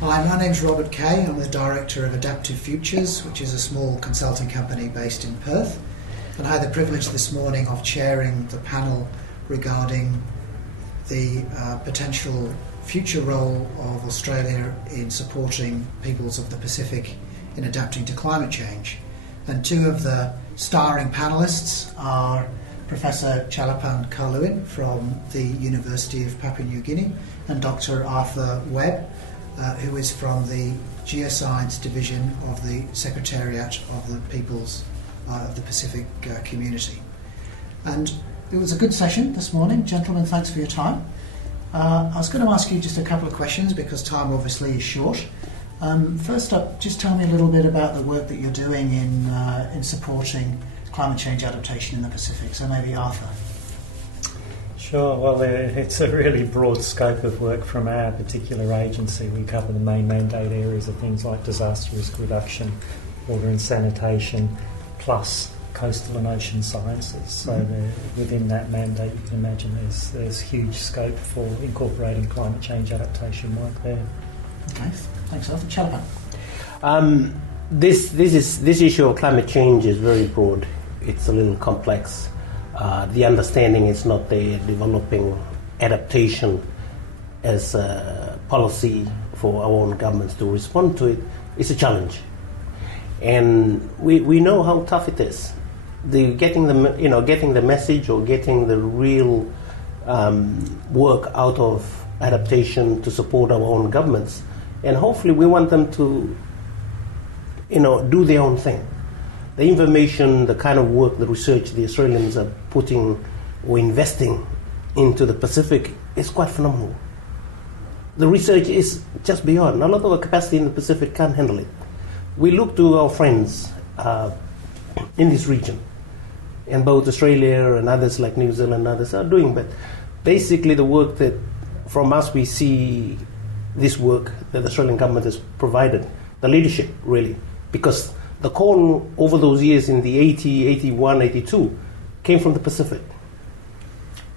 Hi, my name's Robert Kay. I'm the Director of Adaptive Futures, which is a small consulting company based in Perth. And I had the privilege this morning of chairing the panel regarding the potential future role of Australia in supporting peoples of the Pacific in adapting to climate change. And two of the starring panellists are Professor Chalapan Kaluwin from the University of Papua New Guinea and Dr. Arthur Webb, who is from the Geoscience Division of the Secretariat of the Peoples of the Pacific Community. And it was a good session this morning. Gentlemen, thanks for your time. I was going to ask you just a couple of questions because time obviously is short. First up, just tell me a little bit about the work that you're doing in supporting climate change adaptation in the Pacific. So maybe Arthur. Sure, well it's a really broad scope of work from our particular agency. We cover the main mandate areas of things like disaster risk reduction, water and sanitation, plus coastal and ocean sciences. So within that mandate you can imagine there's huge scope for incorporating climate change adaptation work there. Okay, thanks Arthur. Chalapan. This issue of climate change is very broad. It's a little complex. The understanding is not there. Developing adaptation as a policy for our own governments to respond to it is a challenge. And we know how tough it is. Getting the message or getting the real work out of adaptation to support our own governments. And hopefully we want them to do their own thing. The information, the kind of work, the research the Australians are putting or investing into the Pacific is quite phenomenal. The research is just beyond. A lot of our capacity in the Pacific can't handle it. We look to our friends in this region, and both Australia and others like New Zealand and others are doing, but basically the work that from us we see this work that the Australian government has provided, the leadership really, because the call over those years in the 80, 81, 82 came from the Pacific.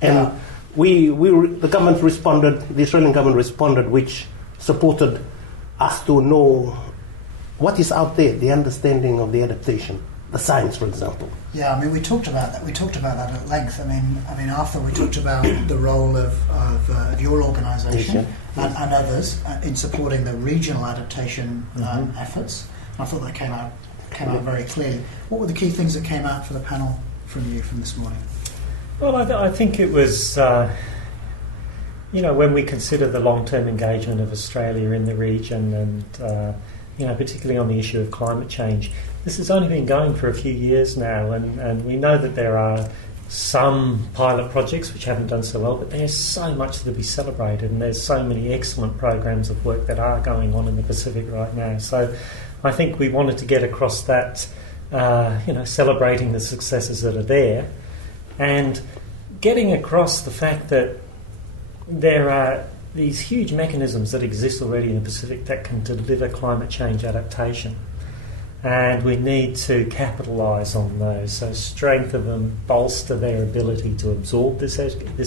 And the government responded, the Australian government responded, which supported us to know what is out there, the understanding of the adaptation, the science, for example. Yeah, I mean, we talked about that. We talked about that at length. I mean, Arthur, we talked about the role of your organisation and others in supporting the regional adaptation efforts. I thought that came out very clearly. What were the key things that came out for the panel from you from this morning? Well, I think it was, when we consider the long-term engagement of Australia in the region and, particularly on the issue of climate change, this has only been going for a few years now, and we know that there are some pilot projects which haven't done so well, but there's so much to be celebrated, and there's so many excellent programs of work that are going on in the Pacific right now. So I think we wanted to get across that, celebrating the successes that are there, and getting across the fact that there are these huge mechanisms that exist already in the Pacific that can deliver climate change adaptation. And we need to capitalise on those, so strengthen them, bolster their ability to absorb this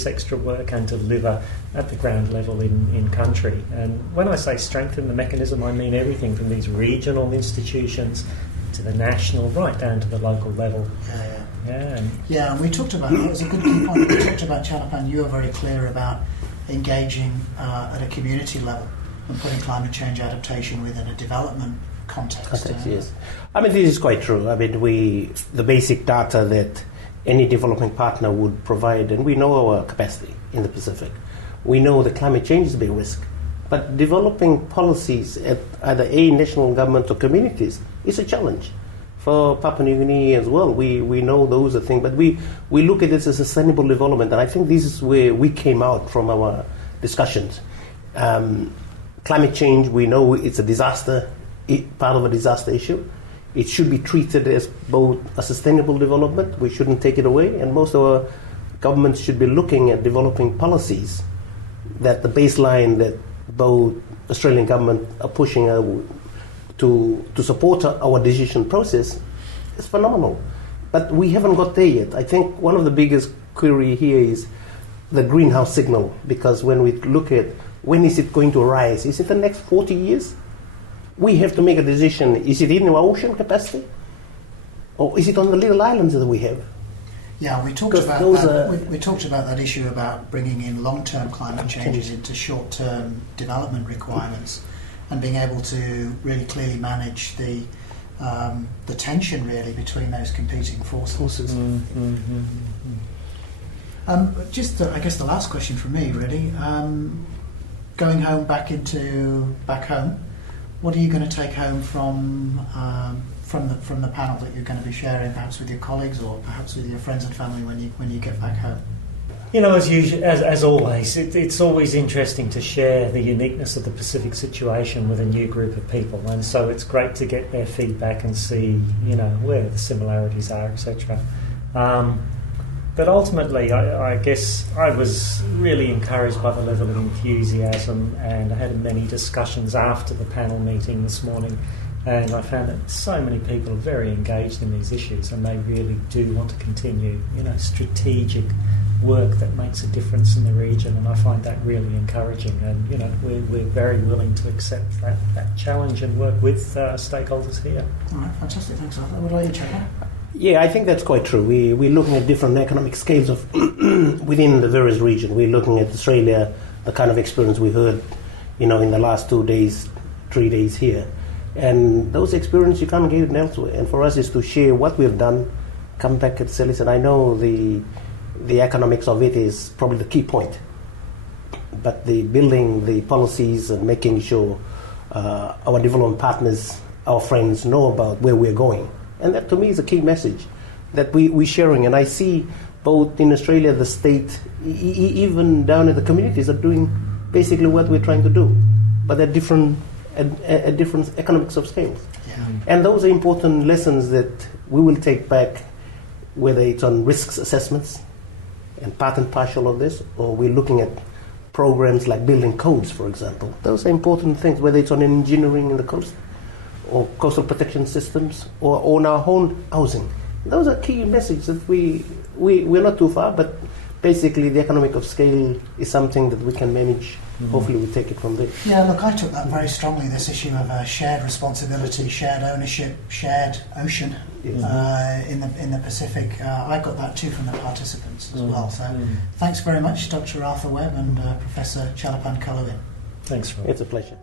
extra work and deliver at the ground level in country. And when I say strengthen the mechanism, I mean everything from these regional institutions to the national, right down to the local level. Yeah, and we talked about, that was a good key point, we talked about Chalapan, you were very clear about engaging at a community level and putting climate change adaptation within a development context. Yes. I mean, this is quite true. I mean, the basic data that any developing partner would provide, and we know our capacity in the Pacific. We know that climate change is a big risk, but developing policies at either a national government or communities is a challenge. For Papua New Guinea as well, we know those are things, but we look at this as sustainable development, and I think this is where we came out from our discussions. Climate change, we know it's a disaster, part of a disaster issue. It should be treated as both a sustainable development, we shouldn't take it away, and most of our governments should be looking at developing policies that the baseline that both Australian government are pushing to support our decision process is phenomenal. But we haven't got there yet. I think one of the biggest query here is the greenhouse signal, because when we look at when is it going to rise? Is it the next 40 years? We have to make a decision. Is it in our ocean capacity? Or is it on the little islands that we have? Yeah, we talked about that. We talked about that issue about bringing in long-term climate changes into short-term development requirements, and being able to really clearly manage the tension really between those competing forces. I guess the last question from me really, going home back home, what are you going to take home from the panel that you're going to be sharing, perhaps with your colleagues or perhaps with your friends and family when you get back home? You know, as always, it's always interesting to share the uniqueness of the Pacific situation with a new group of people, and so it's great to get their feedback and see, you know, where the similarities are, etc. But ultimately, I guess I was really encouraged by the level of enthusiasm, and I had many discussions after the panel meeting this morning, and I found that so many people are very engaged in these issues, and they really do want to continue, you know, strategic work that makes a difference in the region, and I find that really encouraging. And you know, we're very willing to accept that challenge and work with stakeholders here. All right, fantastic. Thanks, Arthur. What about you, Chalapan? Yeah, I think that's quite true. We're looking at different economic scales of within the various regions. We're looking at Australia, the kind of experience we heard, you know, in the last 2 days, 3 days here. And those experiences you can't get elsewhere. And for us is to share what we've done, come back and say, listen, I know the economics of it is probably the key point. But the building the policies and making sure our development partners, our friends know about where we're going. And that to me is a key message that we're sharing. And I see both in Australia, the state, even down at the communities are doing basically what we're trying to do, but at different economics of scales. Yeah. And those are important lessons that we will take back, whether it's on risks assessments and part and partial of this, or we're looking at programs like building codes, for example. Those are important things, whether it's on engineering in the coast, or coastal protection systems, or on our own housing. Those are key messages that we're not too far, but basically the economic of scale is something that we can manage. Hopefully we take it from there. Yeah, look, I took that very strongly, this issue of shared responsibility, shared ownership, shared ocean in the Pacific. I got that too from the participants as well. So thanks very much, Dr. Arthur Webb and Professor Chalapan Kaluwin. Thanks, Rob. It's a pleasure.